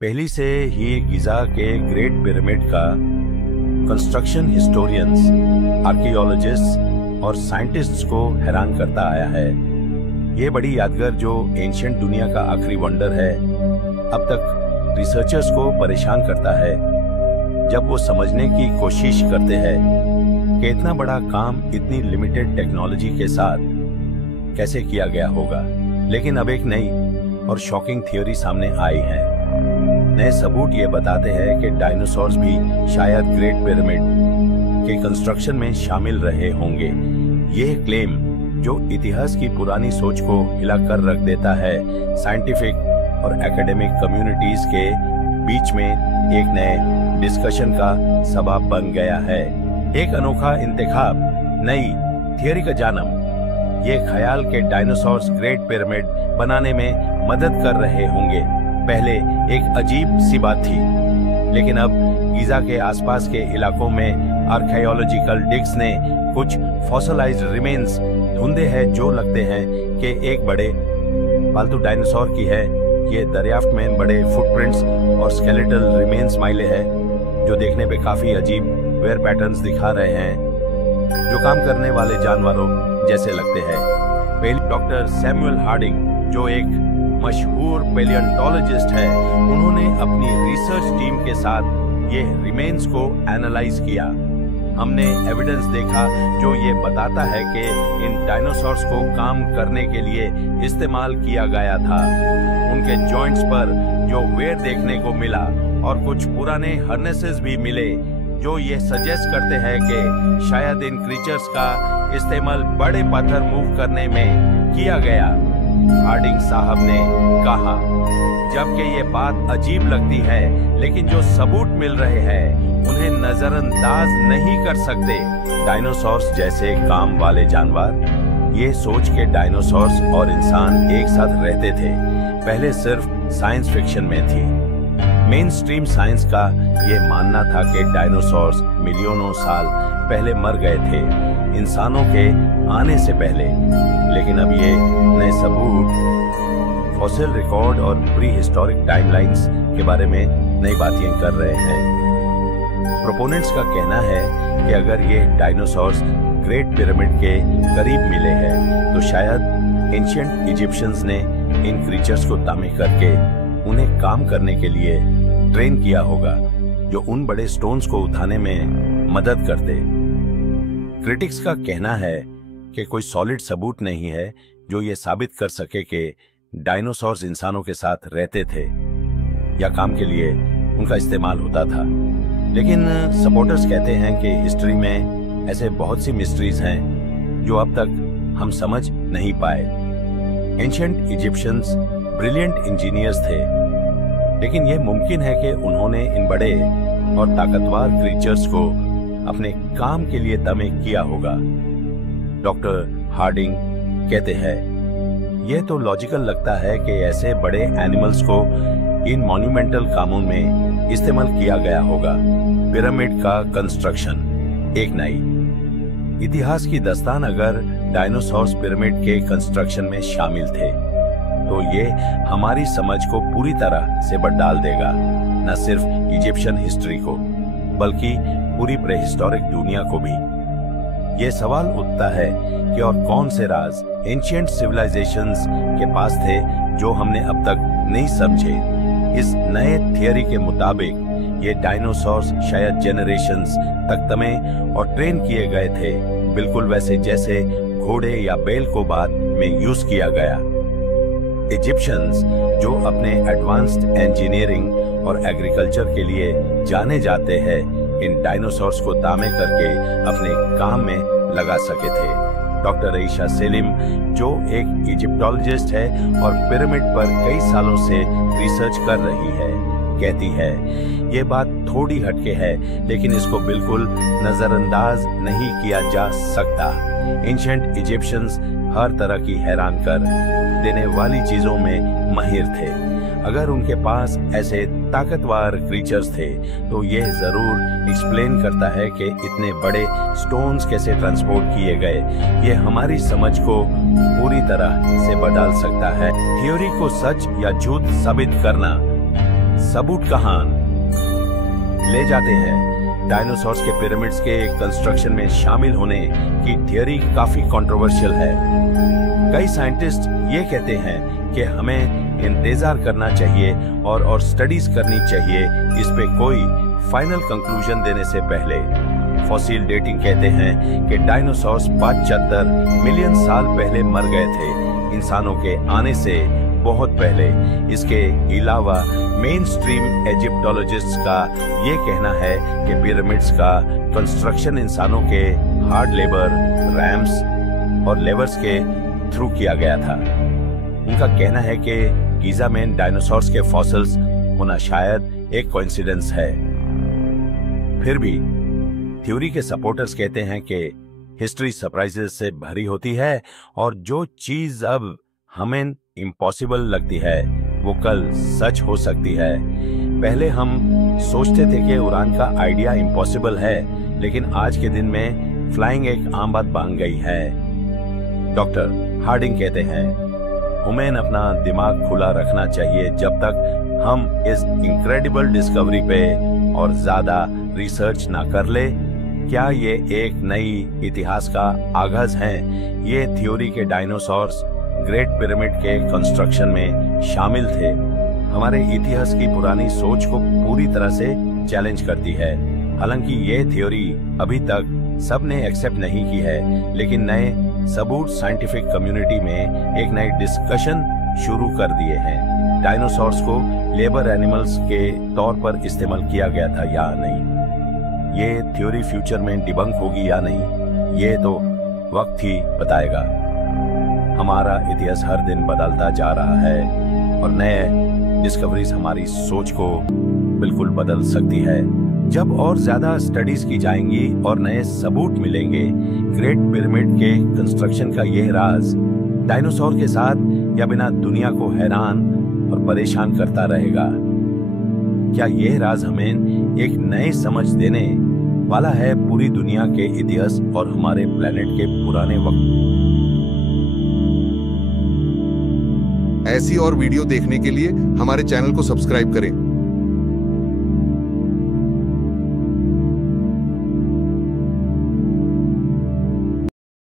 पहली से ही गिजा के ग्रेट पिरामिड का कंस्ट्रक्शन हिस्टोरियंस, आर्कियोलॉजिस्ट्स और साइंटिस्ट्स को हैरान करता आया है। ये बड़ी यादगार जो एंशिएंट दुनिया का आखिरी वंडर है, अब तक रिसर्चर्स को परेशान करता है जब वो समझने की कोशिश करते हैं कि इतना बड़ा काम इतनी लिमिटेड टेक्नोलॉजी के साथ कैसे किया गया होगा। लेकिन अब एक नई और शॉकिंग थ्योरी सामने आई है। नए सबूत ये बताते हैं कि डायनासोर्स भी शायद ग्रेट पिरामिड के कंस्ट्रक्शन में शामिल रहे होंगे। ये क्लेम, जो इतिहास की पुरानी सोच को हिला कर रख देता है, साइंटिफिक और एकेडमिक कम्युनिटीज के बीच में एक नए डिस्कशन का सबब बन गया है। एक अनोखा इंतखाब, नई थियरी का जन्म। ये ख्याल के डायनासोर्स ग्रेट पिरामिड बनाने में मदद कर रहे होंगे, पहले एक अजीब सी बात थी, लेकिन अब गिजा के आसपास के इलाकों में आर्कियोलॉजिकल डिग्स ने कुछ फॉसिलाइज्ड रिमेन्स ढूंढे हैं जो लगते हैं कि एक बड़े पालतू डायनासोर की है। ये दरियाफ्त में बड़े फुटप्रिंट्स और स्केलेटल रिमेन्स मिले हैं जो देखने पे काफी अजीब वेयर पैटर्न्स दिखा रहे हैं, जो काम करने वाले जानवरों जैसे लगते हैं। पहले डॉक्टर सैमुअल हार्डिंग, जो एक मशहूर पैलियोंटोलॉजिस्ट है, उन्होंने अपनी रिसर्च टीम के साथ ये रिमेन्स को एनालाइज किया। हमने एविडेंस देखा जो ये बताता है कि इन डायनासोर्स को काम करने के लिए इस्तेमाल किया गया था। उनके जॉइंट्स पर जो वेयर देखने को मिला और कुछ पुराने हार्नेसेस भी मिले जो ये सजेस्ट करते हैं कि शायद इन क्रीचर्स का इस्तेमाल बड़े पत्थर मूव करने में किया गया। हार्डिंग साहब ने कहा, जबकि ये बात अजीब लगती है, लेकिन जो सबूत मिल रहे हैं उन्हें नजरअंदाज नहीं कर सकते। डायनासोर्स जैसे काम वाले जानवर, ये सोच के डायनासोर्स और इंसान एक साथ रहते थे, पहले सिर्फ साइंस फिक्शन में थी। मेन स्ट्रीम साइंस का ये मानना था कि डायनासोर्स मिलियनों साल पहले मर गए थे, इंसानों के आने से पहले। लेकिन अब ये नए सबूत फॉसिल रिकॉर्ड और प्री हिस्टोरिक टाइमलाइंस के बारे में नई बातें कर रहे हैं। प्रोपोनेंट्स का कहना है कि अगर ये डायनासोर्स ग्रेट पिरामिड के करीब मिले हैं तो शायद एंशिएंट इजिप्शियंस ने इन क्रीचर्स को तामीर करके उन्हें काम करने के लिए ट्रेन किया होगा, जो उन बड़े स्टोन्स को उठाने में मदद करते। क्रिटिक्स का कहना है कि कोई सॉलिड सबूत नहीं है जो ये साबित कर सके कि डायनासोर्स इंसानों के साथ रहते थे या काम के लिए उनका इस्तेमाल होता था। लेकिन सपोर्टर्स कहते हैं कि हिस्ट्री में ऐसे बहुत सी मिस्ट्रीज हैं जो अब तक हम समझ नहीं पाए। एंशिएंट इजिप्शियंस ब्रिलियंट इंजीनियर्स थे, लेकिन यह मुमकिन है कि उन्होंने इन बड़े और ताकतवर क्रीचर्स को अपने काम के लिए तामीर किया होगा। डॉक्टर हार्डिंग कहते हैं, यह तो लॉजिकल लगता है कि ऐसे बड़े एनिमल्स को इन मॉन्यूमेंटल कामों में इस्तेमाल किया गया होगा। पिरामिड का कंस्ट्रक्शन एक नई इतिहास की दास्तान। अगर डायनासोर्स पिरामिड के कंस्ट्रक्शन में शामिल थे तो ये हमारी समझ को पूरी तरह से बदल देगा, न सिर्फ इजिप्शियन हिस्ट्री को बल्कि पूरी प्रीहिस्टोरिक दुनिया को भी। ये सवाल उठता है कि और कौन से राज एंशिएंट सिविलाइजेशंस के पास थे जो हमने अब तक नहीं समझे। इस नए थियरी के मुताबिक ये डायनासोर्स शायद जनरेशंस तक तमे और ट्रेन किए गए थे, बिल्कुल वैसे जैसे घोड़े या बैल को बाद में यूज किया गया। इजिप्शियंस, जो अपने एडवांस्ड इंजीनियरिंग और एग्रीकल्चर के लिए जाने जाते हैं, इन डायनासोर्स को तामीर करके अपने काम में लगा सके थे। डॉक्टर ईशा सेलिम, जो एक इजिप्टोलॉजिस्ट है और पिरामिड पर कई सालों से रिसर्च कर रही है, कहती है, ये बात थोड़ी हटके है, लेकिन इसको बिल्कुल नजरअंदाज नहीं किया जा सकता। एंशिएंट इजिप्शियंस हर तरह की हैरान कर देने वाली चीजों में माहिर थे। अगर उनके पास ऐसे ताकतवर क्रीचर्स थे तो यह जरूर एक्सप्लेन करता है कि इतने बड़े स्टोन्स कैसे ट्रांसपोर्ट किए गए। ये हमारी समझ को पूरी तरह से बदल सकता है। थ्योरी को सच या झूठ साबित करना सबूत कहां ले जाते हैं। डायनासोर्स के पिरामिड्स के कंस्ट्रक्शन में शामिल होने की थियरी काफी कंट्रोवर्शियल है। कई साइंटिस्ट ये कहते हैं कि हमें इंतजार करना चाहिए और स्टडीज करनी चाहिए इस पे कोई फाइनल कंक्लूजन देने से पहले। फॉसिल डेटिंग कहते हैं कि डायनासोर्स 75 मिलियन साल पहले मर गए थे, इंसानों के आने से बहुत पहले। इसके अलावा मेन स्ट्रीम इजिप्टोलॉजिस्ट्स का ये कहना है कि पिरामिड्स का कंस्ट्रक्शन इंसानों के हार्ड लेबर, रैम्स और लेवर्स के थ्रू किया गया था। उनका कहना है कि गीजा में डायनासोर्स के फॉसिल्स होना शायद एक कोइंसिडेंस है। फिर भी थ्योरी के सपोर्टर्स कहते हैं कि हिस्ट्री सरप्राइजेस से भरी होती है और जो चीज अब हमें इम्पॉसिबल लगती है वो कल सच हो सकती है। पहले हम सोचते थे कि उड़ान का आइडिया इम्पॉसिबल है, लेकिन आज के दिन में फ्लाइंग एक आम बात बन गई है। डॉक्टर हार्डिंग कहते हैं हमें अपना दिमाग खुला रखना चाहिए जब तक हम इस इनक्रेडिबल डिस्कवरी पे और ज्यादा रिसर्च ना कर ले। क्या ये एक नई इतिहास का आगाज है? ये थ्योरी के डायनासोर्स ग्रेट पिरामिड के कंस्ट्रक्शन में शामिल थे हमारे इतिहास की पुरानी सोच को पूरी तरह से चैलेंज करती है। हालांकि ये थ्योरी अभी तक सबने एक्सेप्ट नहीं की है, लेकिन नए सबूत साइंटिफिक कम्युनिटी में एक नई डिस्कशन शुरू कर दिए हैं। डायनासोर्स को लेबर एनिमल्स के तौर पर इस्तेमाल किया गया था या नहीं, ये थ्योरी फ्यूचर में डिबंक होगी या नहीं, ये तो वक्त ही बताएगा। हमारा इतिहास हर दिन बदलता जा रहा है और नए डिस्कवरीज हमारी सोच को बिल्कुल बदल सकती है। जब और ज्यादा स्टडीज की जाएंगी और नए सबूत मिलेंगे, ग्रेट पिरामिड के कंस्ट्रक्शन का यह राज डायनासोर के साथ या बिना दुनिया को हैरान और परेशान करता रहेगा। क्या यह राज हमें एक नई समझ देने वाला है पूरी दुनिया के इतिहास और हमारे प्लेनेट के पुराने वक्त? ऐसी और वीडियो देखने के लिए हमारे चैनल को सब्सक्राइब करें